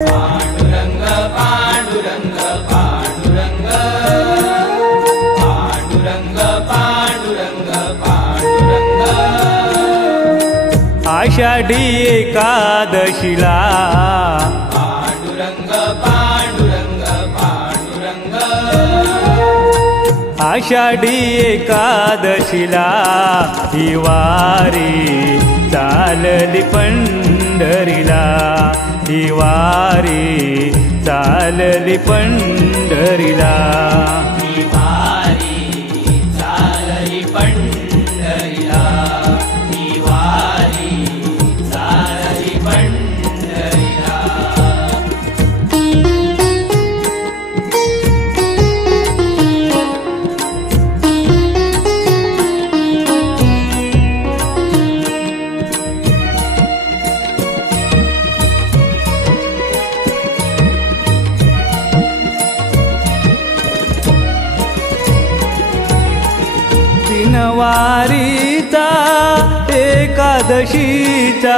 पांडुरंग पांडुरंग पांडुरंग पांडुरंग पांडुरंग पांडुरंग आषाढी एकादशीला पांडुरंग पांडुरंग पांडुरंग आषाढी एकादशीला ही वारी चालली पंढरीला, ही वारी चालली पंढरीला, ही वारी चालली पंढरीला, ही वारी चालली पंढरीला। वारीचा एकादशीचा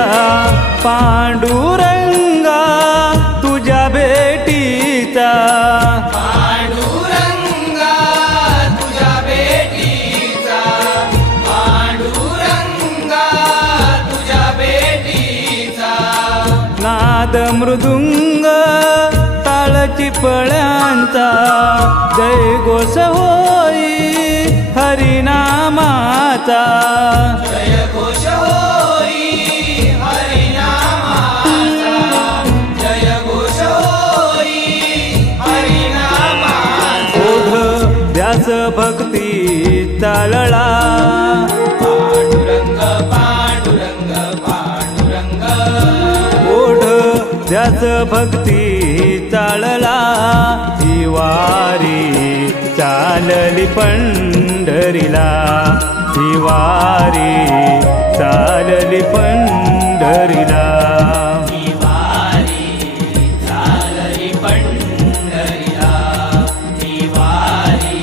पांडुरंगा तुझ्या भेटीचा, पांडुरंगा तुझ्या भेटीचा, पांडुरंगा तुझ्या भेटीचा। नाद मृदुंग ताळ चिपळ्यांचा जय घोष होई हरिनामाचा, जय घोष होई हरिनामाचा, जय घोष होई हरिनामाचा। ओढ व्यास भक्ती चालला, पांडुरंग पांडुरंग पांडुरंग ओढ व्यास भक्ती चालला, ही वारी चालली पंढरीला, ही वारी चालली पंढरीला, ही वारी चालली पंढरीला, ही वारी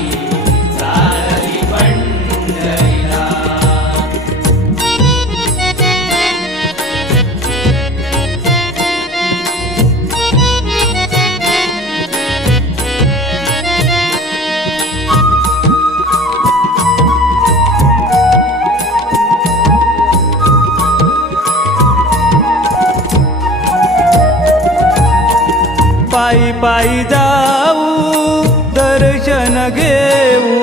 चालली पंढरीला। पायी पायी जाऊ दर्शन घेऊ,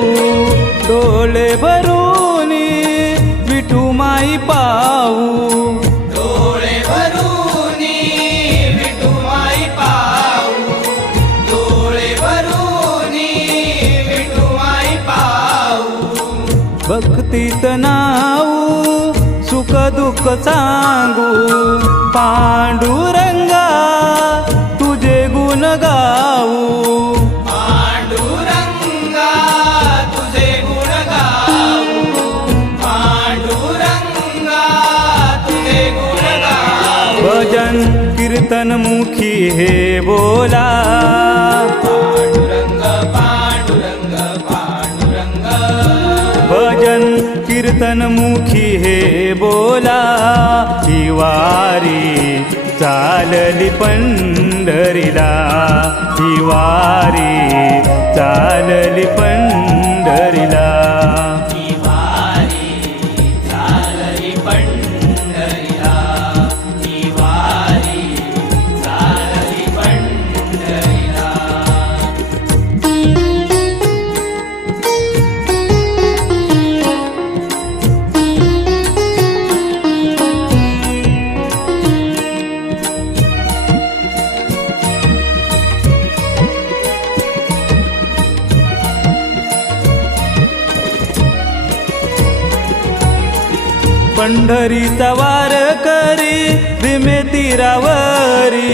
डोळे भरूनी विठू माई पाहू, डोळे भरूनी विठू माई पाहू, डोळे भरूनी विठू माई पाहू। भक्तीत नाऊ सुख दुःख सांगू, पांडुरंगा तुझे गुण गाऊ, पांडुरंगा तुझे गुण गाऊ, पांडुरंगा तुझे गुण गाऊ। भजन कीर्तन मुखी हे बोला, पांडुरंग पांडुरंग पांडुरंग भजन कीर्तन मुखी हे बोला, ही वारी चालली पंढरीला, ही वारी चालली पंढरीला, ही वारी चालली पंढरीला, ही वारी चालली पंढरीला। पंढरीचा वार करी भीमे तीरावरी,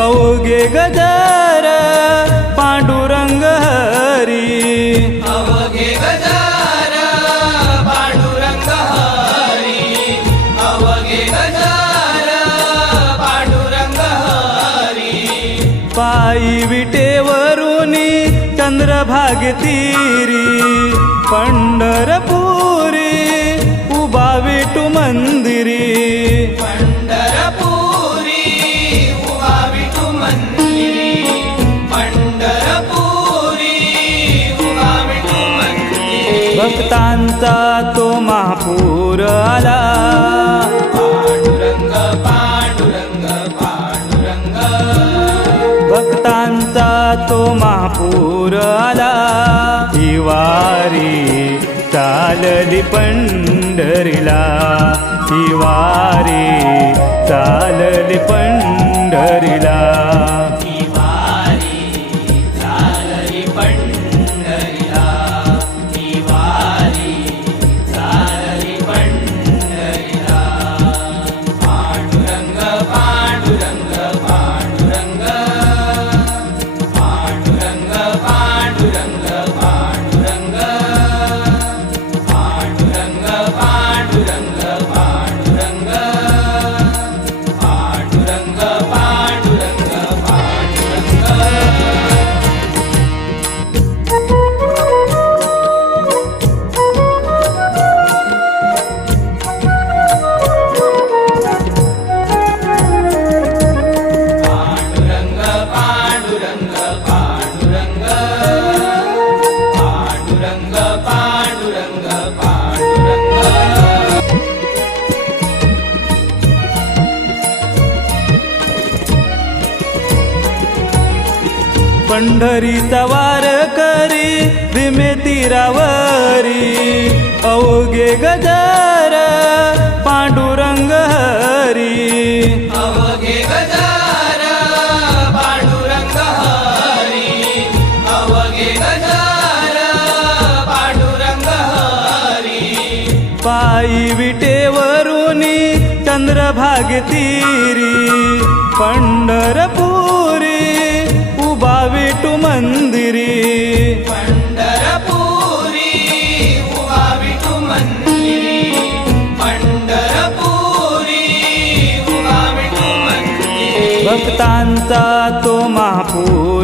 अवघे गजर पांडुरंग हरी, अवघे गजर पांडुरंग हरी, अवघे गजर पांडुरंग हरी। पायी विटेवरुनी चंद्रभागे तीरी, पंढरपुरी उभा विठू मंदिरी, पंढरपुरी उभा विठू भक्तांचा तो महापूर आला पांडुरंग पांडुरंग पांडुरंग भक्तांचा तो महापूर आला ही वारी चालली पंढरीला ही वारी चालली पंढरीला ही वारी चालली पंढरीला ही वारी चालली पंढरीला पांडुरंग पांडुरंग पांडुरंग पांडुरंग पांडुरंग पांडुरंग पांडुरंग पांडुरंग पांडुरंग पांडुरंग पांडुरंग पांडुरंग पांडुरंग पांडुरंग पांडुरंग पांडुरंग पांडुरंग पंढरीचा वार करी भीमे तीरावरी अवघे गजर पांडुरंग हरी अवघे गजर पांडुरंग हरी अवघे गजर पांडुरंग हरी पायी विटेवरुनी चंद्रभागे तीरी पंढरपुरी उभा विठू मंदिरी पंढरपुरी उभा विठू मंदिरी पंढरपुरी उभा विठू मंदिरी भक्तांचा तो महापूर